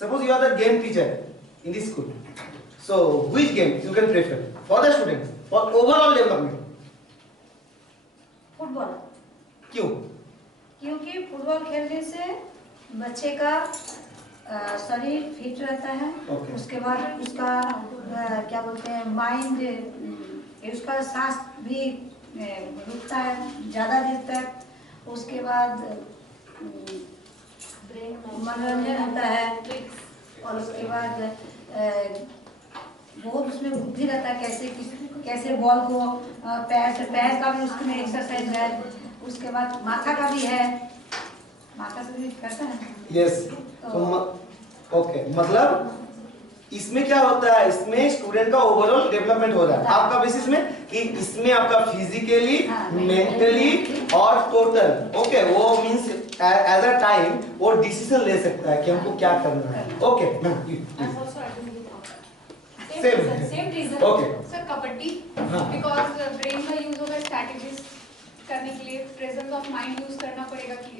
Suppose you are the game teacher in this school. So which game you can prefer for the students for overall development? Football. क्यों? क्योंकि football खेलने से बच्चे का शरीर fit रहता है। Okay. उसके बाद उसका क्या बोलते हैं माइंड, उसका सांस भी रुकता है ज़्यादा देर तक। उसके बाद मनोरंजन होता है और उसके बाद बहुत उसमें बुद्धि रहता है, कैसे बॉल को पैर का भी उसमें एक्सरसाइज है। उसके बाद माथा का भी है, माथा से भी करता है। यस। ओके, मतलब इसमें क्या होता है, इसमें स्टूडेंट का ओवरऑल डेवलपमेंट हो रहा है आपका बेसिस में कि इसमें आपका फिजिकली, मेंटली और टोटल ओके वो मींस एज अ टाइम वो डिसीजन ले सकता है कि हमको क्या करना है। Okay same reason Okay. Sir kabaddi हाँ। बिकॉज ब्रेन का यूज होगा स्ट्रैटेजीज करने के लिए, प्रेजेंस ऑफ माइंड यूज करना पड़ेगा कि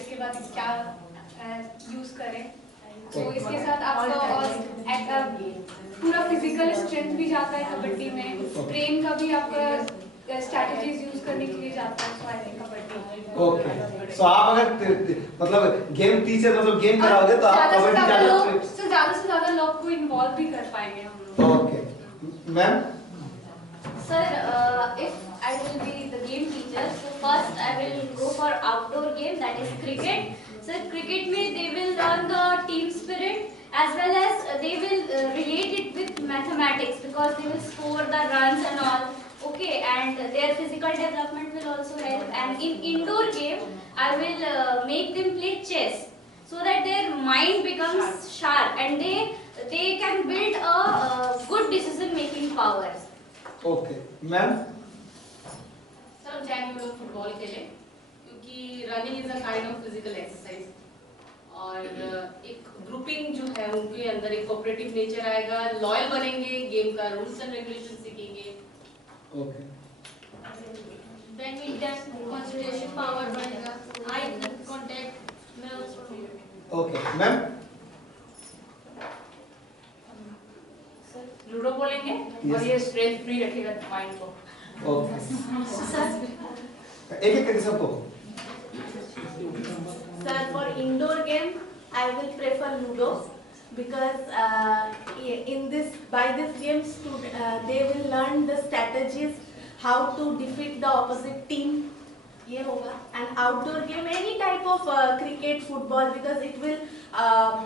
इसके बाद क्या यूज करें। तो इसके साथ आपका और पूरा फिजिकल स्ट्रेंथ भी जाता है कबड्डी में, ब्रेन का भी आपका स्ट्रैटेजीज यूज करने के लिए जाता है। सो आई थिंक कबड्डी। ओके, सो आप अगर मतलब गेम टीचर मतलब गेम कराओगे तो आप कबड्डी ज़्यादा से ज़्यादा लोग को इन्वॉल्व भी कर पाएंगे हम लोग। Okay ma'am. Sir, if I will be the game teacher, so first I will go for outdoor game, that is cricket. So cricket में they will learn the team spirit as well as they will relate it with mathematics because they will score the runs and all. Okay, and their physical development will also help. And in indoor game, I will make them play chess so that their mind becomes sharp and they can build a good decision making powers. Okay ma'am. Sir हम चाहेंगे लोग football खेलें क्योंकि running is a kind of physical exercise और एक grouping जो है उनके अंदर एक कोऑपरेटिव नेचर आएगा, लॉयल बनेंगे, गेम का रूल्स एंड रेगुलेशन सीखेंगे। Okay then will that concentration power बढ़ेगा, आई कांटेक्ट में ऑल्सो। Okay ma'am. लूडो बोलेंगे और ये स्ट्रेंथ फ्री रखेगा माइंड को। ओके एक एक करके सबको। Sir, for indoor game, I will prefer Ludo because by this game, they will learn the strategies, how to defeat the opposite team. ये होगा. And outdoor game, any type of cricket, football, because it will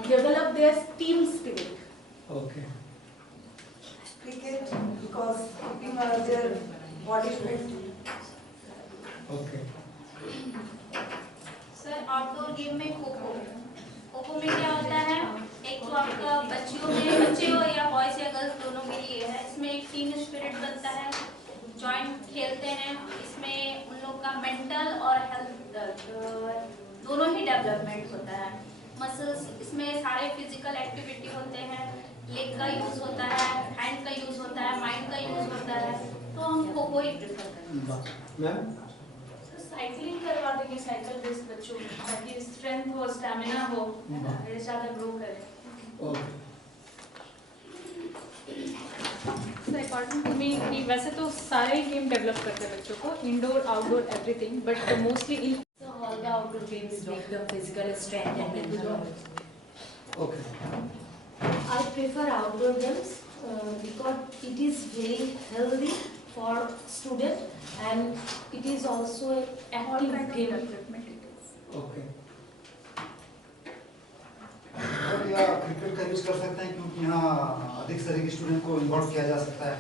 develop their team spirit. Okay cricket because keeping their body fit. Okay sir outdoor game में खो खो में क्या होता है, एक तो आपका बच्चे हो या बॉयज या गर्ल्स दोनों के लिए है। इसमें एक टीम स्पिरिट बनता है, जॉइंट खेलते हैं, इसमें उन लोग का मेंटल और हेल्थ दोनों ही डेवलपमेंट होता है। मसल्स इसमें सारे फिजिकल एक्टिविटी होते हैं, लेग का यूज होता है, हैंड का यूज होता है, माइंड का यूज होता है, तो हम खो ही प्रेफर करते हैं। मैम। साइकिलिंग करवा देंगे साइकिल बेस्ड बच्चों में ताकि स्ट्रेंथ हो, स्टैमिना हो, ज़्यादा ग्रो करें। Okay So according to me, कि वैसे तो सारे गेम डेवलप करते हैं बच्चों को, indoor outdoor everything, but mostly in So all the outdoor games make the physical strength and mental knowledge. Okay I prefer outdoor games because it is very healthy for student and it is also an active game. Okay और या cricket का use कर सकते हैं क्योंकि यहाँ अधिक से अधिक स्टूडेंट को इन्वॉल्व किया जा सकता है।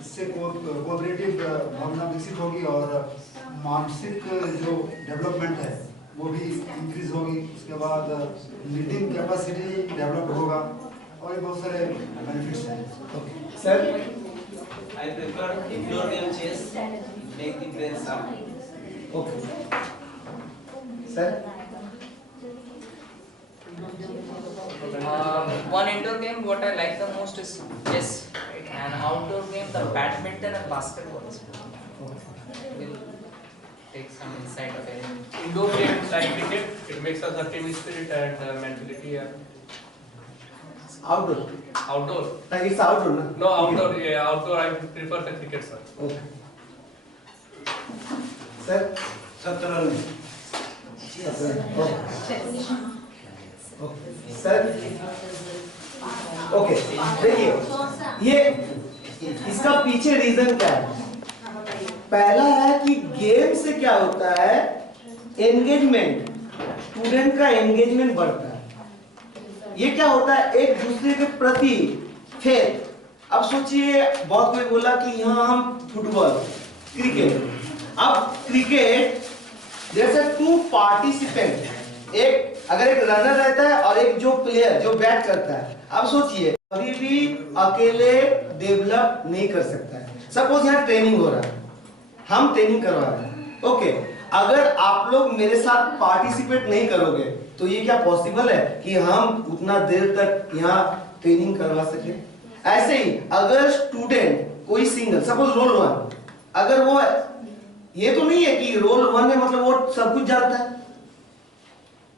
इससे कोऑपरेटिव भावना विकसित होगी और मानसिक जो डेवलपमेंट है वो भी इंक्रीज होगी। उसके बाद लीडिंग कैपेसिटी डेवलप होगा और बहुत सारे बेनिफिट्स हैं। Sir. I prefer indoor game chess, make the brain sharp. Okay sir. One indoor game what I like the most is chess, right? And outdoor game the badminton and basketball. We'll take some insight of it. Indoor games like cricket, it makes us a team spirit and mentality. Outdoor Outdoor? It's outdoor ना No, outdoor. Yeah, outdoor. I prefer the cricket, sir. Okay sir 70 run sir okay देखिए ये इसका पीछे reason क्या है। पहला है कि गेम से क्या होता है, एंगेजमेंट, स्टूडेंट का एंगेजमेंट बढ़ता है। ये क्या होता है, एक दूसरे के प्रति फेथ। अब सोचिए बहुत कोई बोला कि यहाँ हम फुटबॉल क्रिकेट, अब क्रिकेट जैसे 2 पार्टिसिपेंट, एक अगर एक रनर रहता है और एक जो प्लेयर जो बैट करता है। अब सोचिए कभी भी अकेले डेवलप नहीं कर सकता है। सपोज यहाँ ट्रेनिंग हो रहा है, हम ट्रेनिंग करवा रहे हैं, ओके, अगर आप लोग मेरे साथ पार्टिसिपेट नहीं करोगे तो ये क्या पॉसिबल है कि हम उतना देर तक यहाँ ट्रेनिंग करवा सके। ऐसे ही अगर स्टूडेंट कोई सिंगल सपोज रोल 1, अगर वो, ये तो नहीं है कि रोल 1 है मतलब वो सब कुछ जानता है।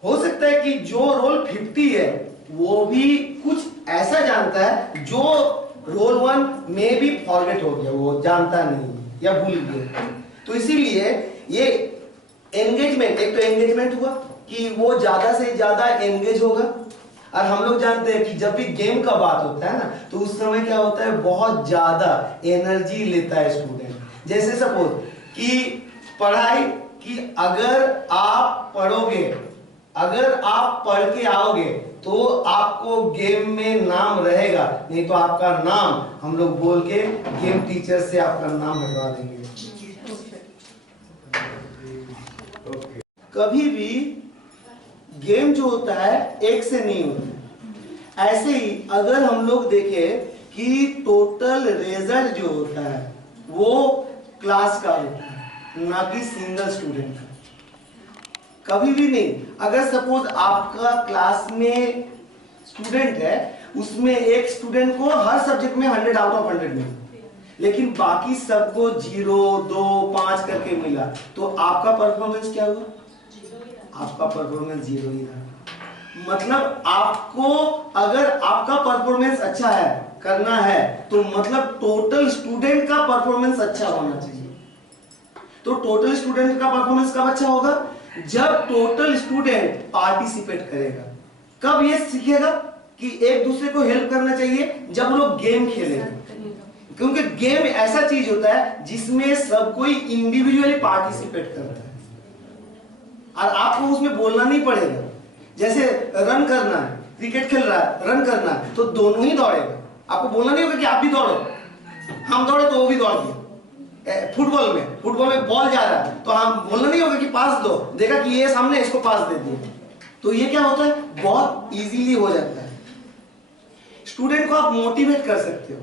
हो सकता है कि जो रोल 50 है वो भी कुछ ऐसा जानता है जो रोल 1 में भी फॉरगेट हो गया, वो जानता नहीं या भूल गया। तो इसीलिए ये एंगेजमेंट, एक तो एंगेजमेंट हुआ कि वो ज्यादा से ज्यादा एंगेज होगा। और हम लोग जानते हैं कि जब भी गेम का बात होता है ना तो उस समय क्या होता है, बहुत ज्यादा एनर्जी लेता है स्टूडेंट। जैसे सपोज कि पढ़ाई की अगर आप पढ़ोगे, अगर आप पढ़ के आओगे तो आपको गेम में नाम रहेगा, नहीं तो आपका नाम हम लोग बोल के गेम टीचर से आपका नाम हटवा देंगे। कभी भी गेम जो होता है एक से नहीं होता। ऐसे ही अगर हम लोग देखें कि टोटल रिजल्ट जो होता है वो क्लास का होता है, ना कि सिंगल स्टूडेंट का। कभी भी नहीं। अगर सपोज आपका क्लास में स्टूडेंट है, उसमें एक स्टूडेंट को हर सब्जेक्ट में 100 आउट ऑफ 100 मिला, लेकिन बाकी सबको 0, 2, 5 करके मिला, तो आपका परफॉर्मेंस क्या हुआ? आपका परफॉर्मेंस 0 ही था। मतलब आपको अगर आपका परफॉर्मेंस अच्छा है, करना है, तो मतलब टोटल स्टूडेंट का परफॉर्मेंस अच्छा होना चाहिए। तो टोटल स्टूडेंट का परफॉर्मेंस कब अच्छा होगा? जब टोटल स्टूडेंट पार्टिसिपेट करेगा। कब ये सीखेगा कि एक दूसरे को हेल्प करना चाहिए? जब लोग गेम खेलेंगे, क्योंकि गेम ऐसा चीज होता है जिसमें सब कोई इंडिविजुअली पार्टिसिपेट करता है और आपको उसमें बोलना नहीं पड़ेगा। जैसे रन करना है, क्रिकेट खेल रहा है, रन करना है, तो दोनों ही दौड़ेगा, आपको बोलना नहीं होगा कि आप भी दौड़ो, हम दौड़े तो वो भी दौड़ दिए। फुटबॉल में बॉल जा रहा है तो हम बोलना नहीं होगा कि पास दो, देखा कि ये सामने, इसको पास दे दिए। तो ये क्या होता है, बहुत इजीली हो जाता है। स्टूडेंट को आप मोटिवेट कर सकते हो,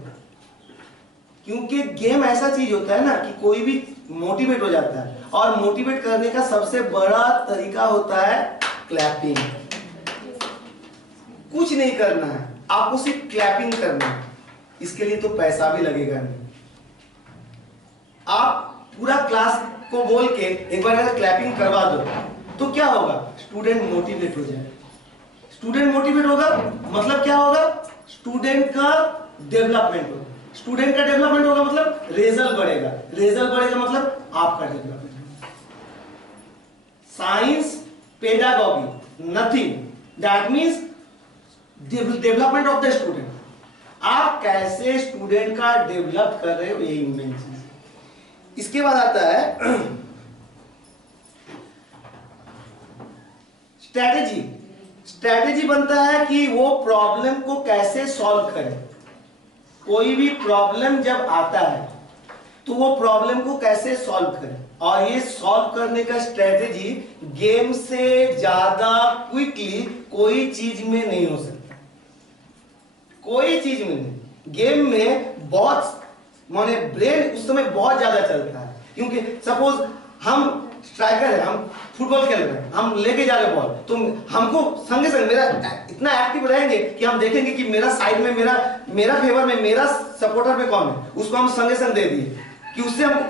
क्योंकि गेम ऐसा चीज होता है ना कि कोई भी मोटिवेट हो जाता है। और मोटिवेट करने का सबसे बड़ा तरीका होता है क्लैपिंग। कुछ नहीं करना है, आपको सिर्फ क्लैपिंग करना है। इसके लिए तो पैसा भी लगेगा नहीं। आप पूरा क्लास को बोल के एक बार अगर क्लैपिंग करवा दो तो क्या होगा, स्टूडेंट मोटिवेट हो जाए। स्टूडेंट मोटिवेट होगा मतलब क्या होगा, स्टूडेंट का डेवलपमेंट होगा। स्टूडेंट का डेवलपमेंट होगा मतलब रिजल्ट बढ़ेगा, रिजल्ट बढ़ेगा मतलब आपका development. Science pedagogy nothing, that means development of the student. आप कैसे स्टूडेंट का डेवलप कर रहे हो, यही मेन चीज। इसके बाद आता है स्ट्रेटेजी। स्ट्रेटेजी बनता है कि वो प्रॉब्लम को कैसे सॉल्व करे। कोई भी प्रॉब्लम जब आता है तो वो प्रॉब्लम को कैसे सॉल्व करे, और ये सॉल्व करने का स्ट्रेटेजी गेम से ज्यादा क्विकली कोई चीज में नहीं हो सकता। कोई चीज में नहीं। गेम में बहुत माने ब्रेन उस समय बहुत ज्यादा चलता है, क्योंकि सपोज हम स्ट्राइकर है, हम फुटबॉल खेल रहे हैं, हम लेके जा रहे बॉल, तो हमको संगे संग मेरा इतना एक्टिव रहेंगे कि हम देखेंगे कि मेरा साइड में मेरा फेवर में मेरा सपोर्टर में कौन है, उसको हम संगे संग दे दिए कि उससे हमको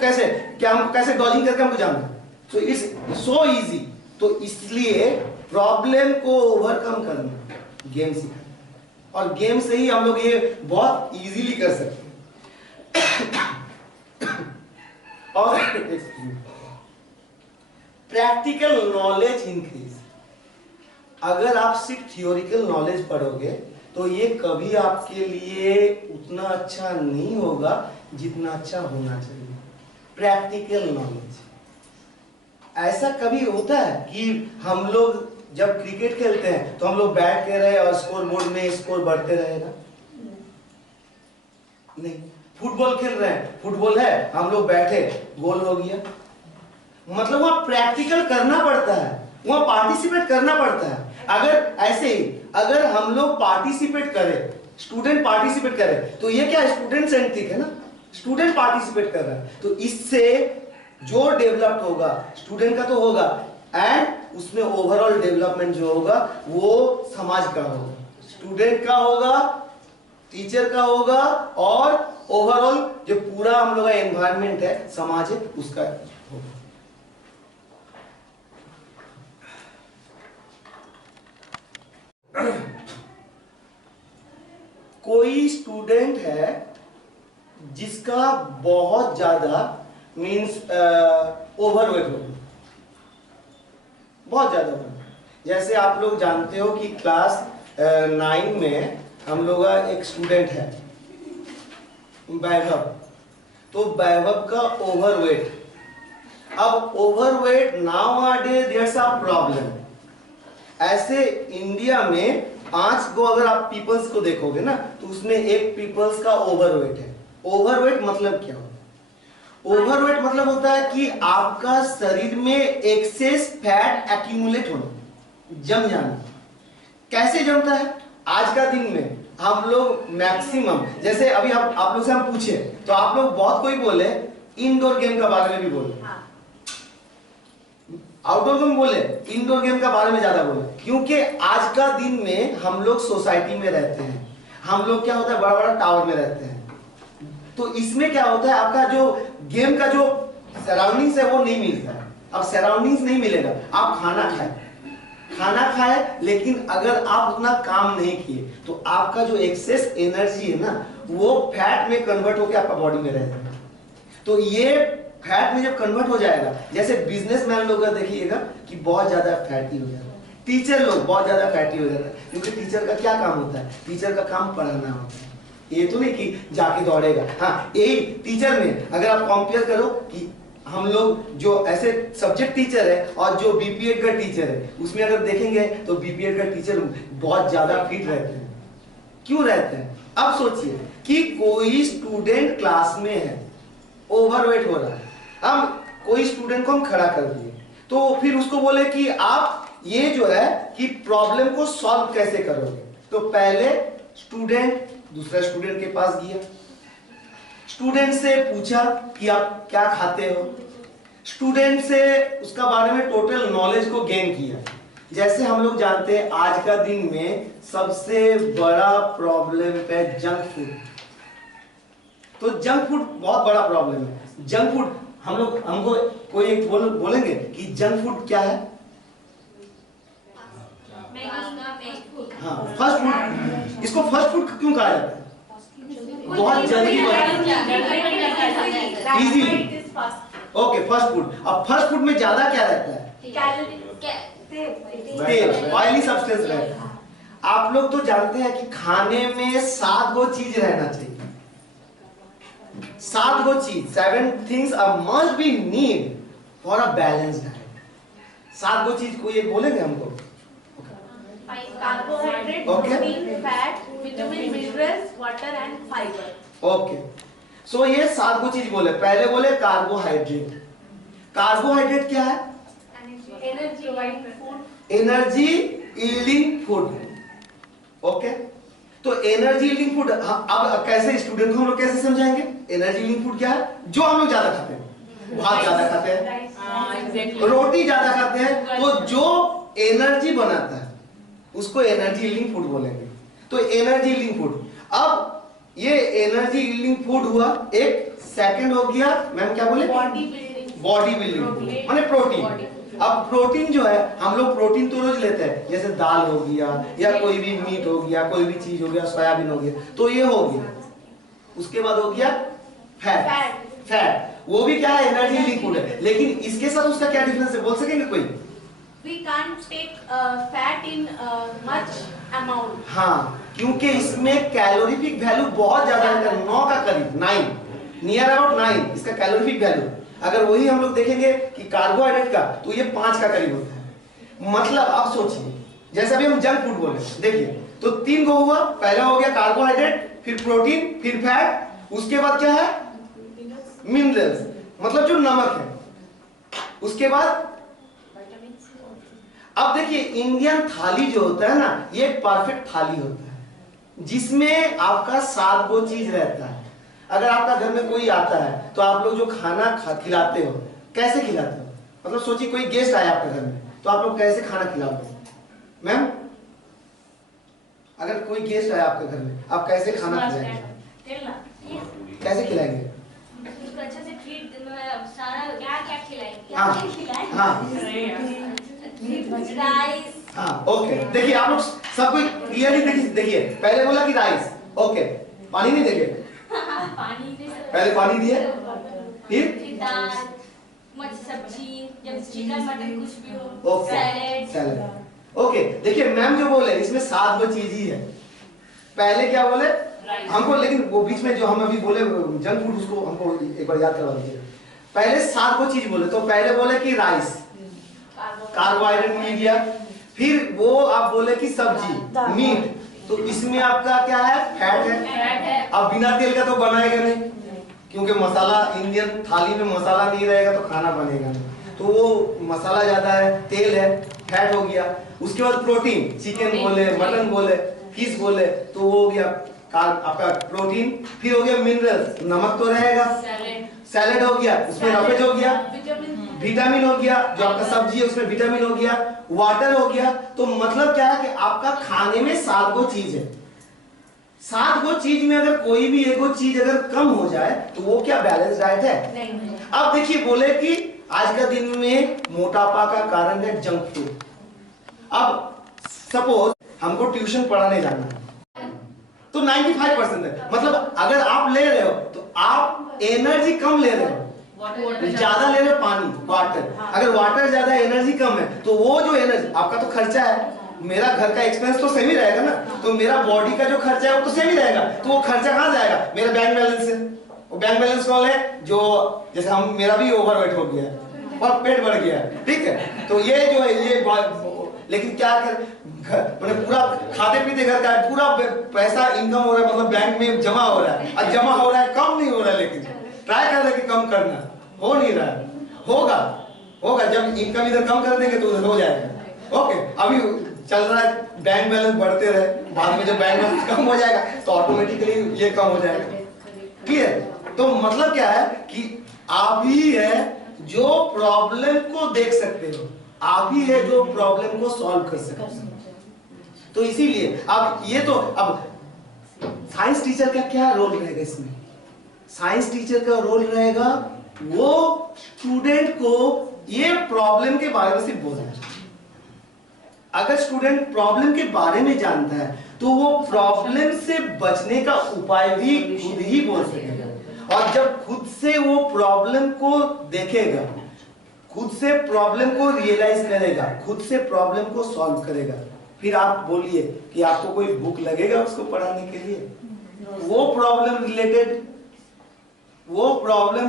कैसे डॉजिंग करके हमको जानना। तो इट्स सो इजी। तो इसलिए प्रॉब्लम को ओवरकम करना गेम सिखाता है। और गेम से ही हम लोग ये बहुत इजीली कर सकते हैं। और प्रैक्टिकल नॉलेज इंक्रीज। अगर आप सिर्फ थियोरिकल नॉलेज पढ़ोगे तो ये कभी आपके लिए उतना अच्छा नहीं होगा जितना अच्छा होना चाहिए। Practical knowledge. ऐसा कभी होता है कि हम लोग जब क्रिकेट खेलते हैं तो हम लोग बैठ के रहे और स्कोर बोर्ड में स्कोर बढ़ते रहेगा? नहीं। फुटबॉल खेल रहे हैं, फुटबॉल है, हम लोग बैठे, गोल हो गया। मतलब वहां प्रैक्टिकल करना पड़ता है, वहां पार्टिसिपेट करना पड़ता है। अगर ऐसे ही अगर हम लोग पार्टिसिपेट करें, स्टूडेंट पार्टिसिपेट करे, तो ये क्या स्टूडेंट सेंट्रिक है ना, स्टूडेंट पार्टिसिपेट कर रहा है, तो इससे जो डेवलप्ड होगा स्टूडेंट का तो होगा, एंड उसमें ओवरऑल डेवलपमेंट जो होगा वो समाज का होगा, स्टूडेंट का होगा, टीचर का होगा, और ओवरऑल जो पूरा हम लोग का एनवायरनमेंट है, समाज है, उसका होगा। कोई स्टूडेंट है जिसका बहुत ज्यादा मींस ओवरवेट हो, बहुत ज्यादा ओवरवेट। जैसे आप लोग जानते हो कि क्लास 9 में हम लोग का एक स्टूडेंट है वैभव, तो वैभव का ओवरवेट। अब ओवरवेट नाउ आर डे देयर्स अ प्रॉब्लम। ऐसे इंडिया में 5 को अगर आप पीपल्स को देखोगे ना तो उसमें एक पीपल्स का ओवरवेट है। ओवरवेट मतलब क्या होता है? ओवरवेट मतलब होता है कि आपका शरीर में एक्सेस फैट एक्यूमुलेट होना, जम जाना। कैसे जमता है? आज का दिन में हम लोग मैक्सिमम, जैसे अभी आप लोग से हम पूछे तो आप लोग बहुत कोई बोले इंडोर गेम के बारे में भी बोले, आउटडोर गेम बोले, इंडोर गेम के बारे में ज्यादा बोले, क्योंकि आज का दिन में हम लोग सोसाइटी में रहते हैं, हम लोग क्या होता है बड़ा बड़ा टावर में रहते हैं, तो इसमें क्या होता है आपका जो गेम का जो सराउंडिंग्स है वो नहीं मिलता है। अब सराउंडिंग्स नहीं मिलेगा, आप खाना खाए लेकिन अगर आप उतना काम नहीं किए तो आपका जो एक्सेस एनर्जी है ना वो फैट में कन्वर्ट होकर आपका बॉडी में रहेगा। तो ये फैट में जब कन्वर्ट हो जाएगा, जैसे बिजनेसमैन लोग का देखिएगा कि बहुत ज्यादा फैटी हो जाता है, टीचर लोग बहुत ज्यादा फैटी हो जाता है, क्योंकि टीचर का क्या काम होता है? टीचर का काम पढ़ाना होता है, ये तो नहीं कि जाके दौड़ेगा। हाँ, यही टीचर में अगर आप कंपेयर करो कि हम लोग जो ऐसे सब्जेक्ट टीचर है और जो बीपीएड का टीचर है, उसमें अगर देखेंगे तो बीपीएड का टीचर बहुत ज्यादा फिट रहते हैं। क्यों रहते हैं? अब सोचिए कि कोई स्टूडेंट क्लास में है, ओवरवेट हो रहा है, हम कोई स्टूडेंट को हम खड़ा कर दिए, तो फिर उसको बोले कि आप ये जो है कि प्रॉब्लम को सॉल्व कैसे करोगे? तो पहले स्टूडेंट दूसरा स्टूडेंट के पास गया, स्टूडेंट से पूछा कि आप क्या खाते हो, स्टूडेंट से उसका बारे में टोटल नॉलेज को गेन किया। जैसे हम लोग जानते हैं आज का दिन में सबसे बड़ा प्रॉब्लम है जंक फूड, तो जंक फूड बहुत बड़ा प्रॉब्लम है। जंक फूड हमको कोई एक बोलेंगे कि जंक फूड क्या है? हाँ, फास्ट फूड। इसको फास्ट फूड क्यों कहा जाता है? बहुत जल्दी इजीली। Okay, fast food. अब फास्ट फूड में ज्यादा क्या रहता है? तेल, ऑयली सब्सटेंस रहता है। आप लोग तो जानते हैं कि खाने में 7 गो चीज रहना चाहिए, 7 गो चीज, 7 things must be need for a balanced diet। 7 गो चीज कोई एक बोलेंगे हमको? Carbohydrate, protein, fat, vitamin, minerals, water and fibre. Okay, so ये 7 गो चीज बोले। पहले बोले कार्बोहाइड्रेट। कार्बोहाइड्रेट क्या है? Energy food, energy yielding food. Okay, तो एनर्जी यील्डिंग फूड अब कैसे स्टूडेंट को हम लोग कैसे समझाएंगे? एनर्जी यील्डिंग फूड क्या है? जो हम लोग ज्यादा खाते हैं, भात ज्यादा खाते हैं, रोटी ज्यादा खाते हैं, तो जो एनर्जी बनाता है उसको एनर्जी यील्डिंग फूड बोलेंगे। तो एनर्जी यील्डिंग फूड, अब ये एनर्जी यील्डिंग फूड हुआ। एक सेकंड हो गया मैम क्या बोले? बॉडी बिल्डिंग, बॉडी बिल्डिंग माने प्रोटीन। अब प्रोटीन जो है, हम लोग प्रोटीन तो रोज लेते हैं, जैसे दाल हो गया या कोई भी मीट हो गया, कोई भी चीज हो गया, सोयाबीन हो गया, तो ये हो गया। उसके बाद हो गया फैट। फैट वो भी क्या है, एनर्जी लिक्विड है, लेकिन इसके साथ उसका क्या डिफरेंस है, बोल सकेंगे कोई? We can't take fat in much amount. हाँ, क्योंकि इसमें कैलोरीफिक वैल्यू बहुत ज्यादा है, 9 का करीब, 9 नियर अबाउट 9 इसका कैलोरीफिक वैल्यू। अगर वही हम लोग देखेंगे कि कार्बोहाइड्रेट का, तो ये 5 का करीब होता है। मतलब आप सोचिए, जैसे अभी हम जंक फूड बोले, देखिए तो 3 को हुआ, पहला हो गया कार्बोहाइड्रेट, फिर प्रोटीन, फिर फैट, उसके बाद क्या है, मिनरल्स, मतलब जो नमक है, उसके बाद अब देखिए इंडियन थाली जो होता है ना, ये एक परफेक्ट थाली होता है जिसमें आपका 7 गो चीज रहता है। अगर आपका घर में कोई आता है तो आप लोग जो खाना खिलाते हो, कैसे खिलाते हो? मतलब सोचिए कोई गेस्ट आया आपके घर में, तो आप लोग कैसे खाना खिलाते हो? मैम, अगर कोई गेस्ट आया आपके घर में, आप कैसे खाना खिलाएंगे? कैसे खिलाएंगे? अच्छे से ट्रीट, सारा क्या क्या खिलाएंगे? राइस। हाँ, ओके। देखिए आप लोग सब कोई क्लियरली देखिए, पहले बोला कि राइस, ओके, पानी नहीं देंगे, पानी पहले पानी दिए, फिर दाल, सब्जी, जब चिकन मटन कुछ भी हो, सैलेड। ओके, देखिए मैम जो बोले इसमें 7 गो चीज ही है। पहले क्या बोले हमको, लेकिन वो बीच में जो हम अभी बोले जंक फूड, उसको हमको एक बार याद करवा दीजिए। पहले 7 गो चीज बोले, तो पहले बोले कि राइस, कार्बोहाइड्रेट मिल गया, फिर वो आप बोले कि सब्जी, मीट, तो इसमें आपका क्या है, फैट है। अब बिना तेल का तो बनाएगा नहीं, क्योंकि मसाला, इंडियन थाली में मसाला नहीं रहेगा तो खाना बनेगा नहीं, तो वो मसाला ज्यादा है, तेल है, फैट हो गया। उसके बाद प्रोटीन, चिकन बोले, मटन बोले, फिश बोले, तो वो हो गया आपका प्रोटीन। फिर हो गया मिनरल्स, नमक तो रहेगा, सैलेड हो गया, उसमें रफेज हो गया, विटामिन हो गया, जो आपका सब्जी है उसमें विटामिन हो गया, वाटर हो गया। तो मतलब क्या है कि आपका खाने में 7 गो चीज है। 7 गो चीज में अगर कोई भी एक चीज अगर कम हो जाए तो वो क्या बैलेंस डाइट है? नहीं। अब देखिए बोले कि आज का दिन में मोटापा का कारण है जंक फूड। अब सपोज हमको ट्यूशन पढ़ाने जाना है, तो 95% है, मतलब अगर आप ले रहे हो तो आप एनर्जी कम ले रहे हो, ज्यादा ले रहे हो पानी, वाटर। अगर वाटर ज्यादा, एनर्जी कम है, तो वो जो एनर्जी आपका तो खर्चा है, मेरा घर का एक्सपेंस तो सेम ही रहेगा ना, तो मेरा बॉडी का जो खर्चा है वो तो सेम ही रहेगा, तो वो खर्चा कहाँ जाएगा? मेरा बैंक बैलेंस है। वो बैंक बैलेंस कौन है? जो जैसे हम, मेरा भी ओवरवेट हो गया है और पेट बढ़ गया है, ठीक है, तो ये जो है ये, लेकिन क्या कर, मैंने पूरा खाते पीते घर का है, पूरा पैसा इनकम हो रहा है, मतलब बैंक में जमा हो रहा है, और जमा हो रहा है, कम नहीं हो रहा है, लेकिन ट्राई कर रहे कि कम करना, हो नहीं रहा है, होगा जब इनकम इधर कम कर देंगे तो उधर हो जाएगा। ओके, अभी चल रहा है, बैंक बैलेंस बढ़ते रहे, बाद में जब बैंक बैलेंस कम हो जाएगा तो ऑटोमेटिकली ये कम हो जाएगा। क्लियर? तो मतलब क्या है कि आप ही है जो प्रॉब्लम को देख सकते हो, आप ही है जो प्रॉब्लम को सॉल्व कर सकते हो। तो इसीलिए अब ये तो, अब साइंस टीचर का क्या रोल रहेगा इसमें? साइंस टीचर का रोल रहेगा वो स्टूडेंट को ये प्रॉब्लम के बारे में सिर्फ बोलना है। अगर स्टूडेंट प्रॉब्लम के बारे में जानता है तो वो प्रॉब्लम से बचने का उपाय भी खुद ही बोल सकेगा, और जब खुद से वो प्रॉब्लम को देखेगा, खुद से प्रॉब्लम को रियलाइज करेगा, खुद से प्रॉब्लम को सॉल्व करेगा, फिर आप बोलिए कि आपको कोई बुक लगेगा उसको पढ़ाने के लिए? वो प्रॉब्लम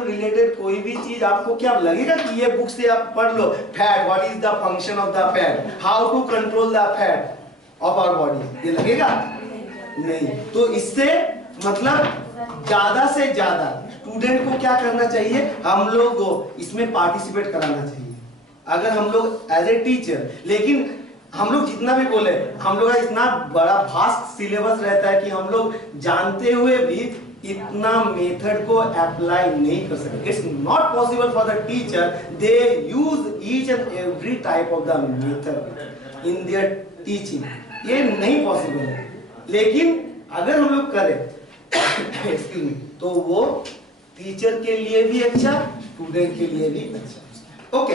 रिलेटेड कोई भी चीज आपको क्या लगेगा कि ये बुक से आप पढ़ लो, fat, what is the function of the fat, how to control the fat of our body, ये लगेगा नहीं। तो इससे मतलब ज्यादा से ज्यादा स्टूडेंट को क्या करना चाहिए, हम लोग को इसमें पार्टिसिपेट कराना चाहिए। अगर हम लोग एज ए टीचर, लेकिन हम लोग जितना भी बोले, हम लोग का इतना बड़ा वास्ट सिलेबस रहता है कि हम लोग जानते हुए भी इतना मेथड को अप्लाई नहीं कर सकते। It's not possible for the teacher, they use each and every type of the method in their teaching, ये नहीं पॉसिबल है। लेकिन अगर हम लोग करें एक्सक्यूज मी, तो वो टीचर के लिए भी अच्छा, स्टूडेंट के लिए भी अच्छा। Okay,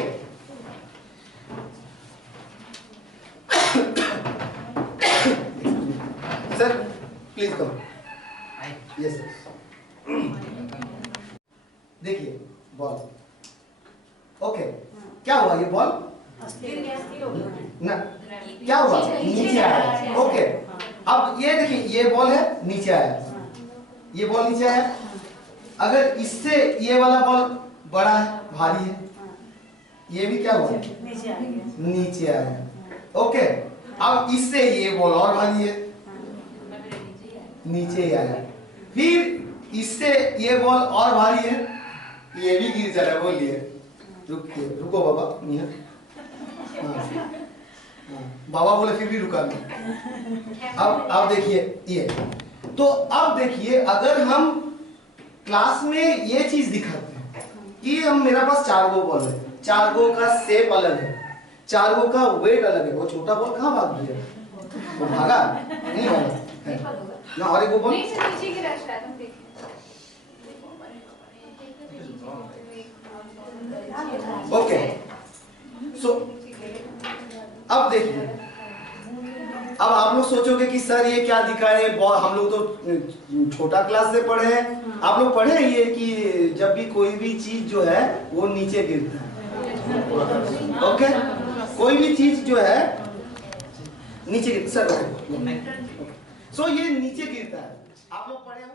sir please come. Yes sir. देखिए बॉल, ओके क्या हुआ ये बॉल ना, क्या हुआ नीचे आया, ओके। अब ये देखिए ये बॉल है नीचे आया, ये बॉल नीचे आया। अगर इससे ये वाला बॉल बड़ा है, भारी है, ये भी क्या हुआ नीचे आया, ओके। अब इससे ये बॉल और भारी है, नीचे ही आया। फिर इससे ये बॉल और भारी है, ये भी गिर जा रहा है। बोलिए रुकिए, रुको बाबा यहाँ। बाबा बोले फिर भी रुका नहीं। अब देखिए ये, तो अब देखिए अगर हम क्लास में ये चीज दिखाते हैं कि हम मेरा पास 4 गो बॉल है, 4 गो का शेप अलग है, 4 गो का वेट अलग है। वो छोटा बॉल कहाँ भाग गया? वो भागा नहीं, भागा ना। और एक बॉल नहीं सर नीचे गिरा शायद, हम देखें। ओके। सो अब देखिए, अब आप लोग सोचोगे कि सर ये क्या दिखा है बॉल। हम लोग तो छोटा क्लास से पढ़े हैं, आप लोग पढ़े हैं ये कि जब भी कोई भी चीज जो है वो नीचे गिरता है, ओके। कोई भी चीज जो है नीचे गिरता है सर, सो ये नीचे गिरता है, आप लोग पढ़े हो।